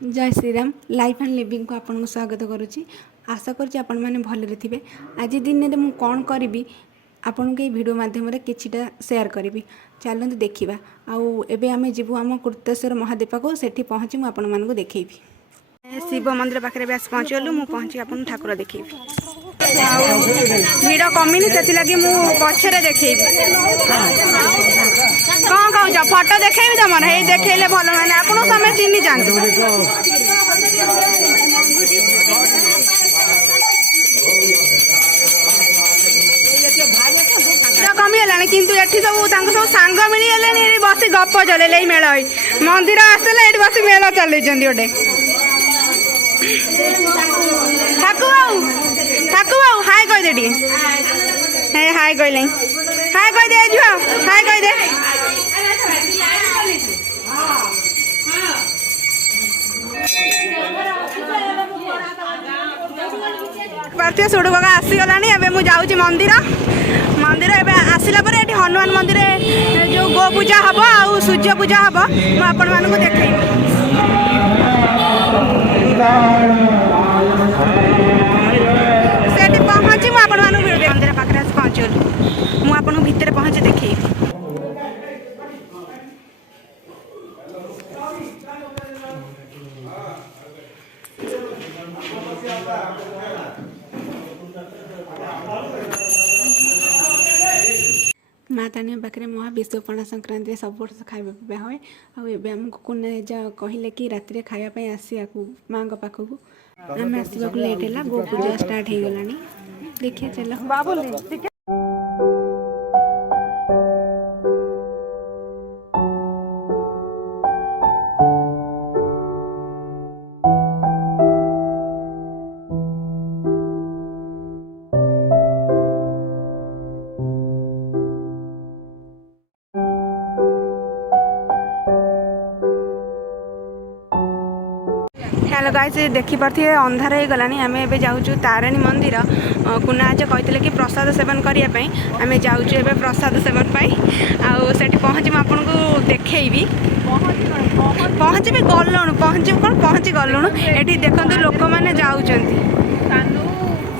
जय Shriram life and living को आपको स्वागत करुच्ची। आशा करुच्ची आपण मैंने भलरे थे। आज दिन में मुझे कौन करी आपन के वीडियो माध्यम किछिटा शेयर करी। चलते देखा आउ आम जीवु आम कुर्तेश्वर महादेव को सेठी पहुँची मुझे आपण मानक देखी। शिव मंदिर पाखे भी आस पहुँचगलु मुझे पहुँची आपन ठाकुर देखी। भिड़ कमिनी से लगी पछरे देखे कौन कह फटो देखे तुम ये देखेले भल मैंने आप समय चिन्ह जातु कमिगला किंतु एठी सब सब सांग मिलगले बस गप चल मेल मंदिर आसले ये बस मेल चल गोटे ठाकु बाबू हाय कहीदे टे हाय कहले हाय कहीदे झुआ हाय कहीदे पार्थिव सुड़ गगा आसीगला मुझे जाऊँगी मंदिर मंदिर एवं आसला ये हनुमान मंदिर जो गो पूजा हम आ सूर्य पूजा हम मुझे मानक देखे से पहुँची मुझे मंदिर पाखे पहुँचल मुझे भितर पहुँची देखे माँ तानी पाखे महाविश्व पणा संक्रांति सब वर्ष खाଇବା ପିଇବା हुए आबे आमको कुना कहले कि राति खावाई आसिया माँ पाखक आम आसवाक लेट है गो पूजा स्टार्ट हो गलानी देखिए चलो हेलो गाइस देखी पारे अंधार हो गलानी आम ए जाऊँ तारिणी मंदिर कुना आज कहते कि प्रसाद सेवन करने आम जाऊँ प्रसाद सेवन आठ पहुँची आपन को देखी पहुँची भी गलुणु पहुँची कौन पहुँची गलुणु ये देखते लोक मैंने जाऊँ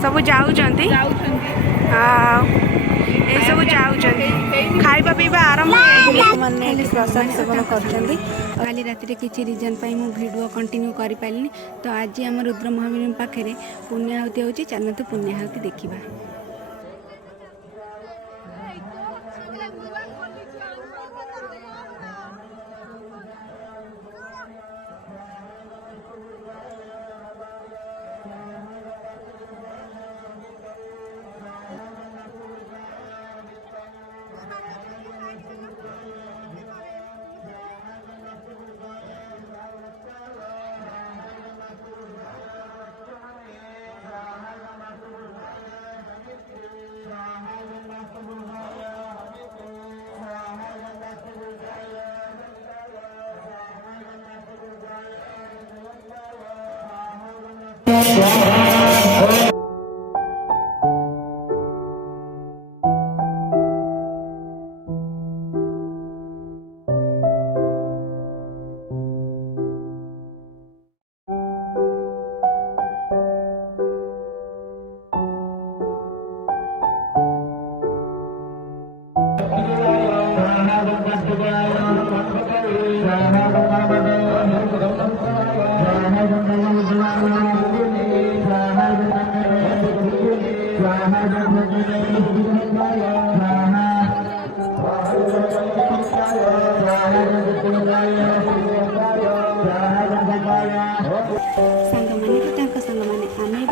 सब जाऊँ सब जाऊँ खाଇବା पीवा आरंभ मैंने प्रसाद सेवन कर राति किसी रिजन मु भिडियो कंटिन्यू कर पारे तो आज आम रुद्र महावीर पाखे पुण्याहुति होची चलते पुण्याहुति देखा।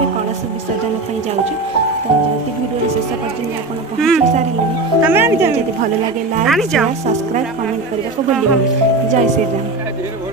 कलश विसर्जन जाऊँ तो जल्दी वीडियो शेष पर्यटन आप पहुँची सारे भल लगे लाइक सब्सक्राइब कमेंट करने को भूल। जय श्री राम।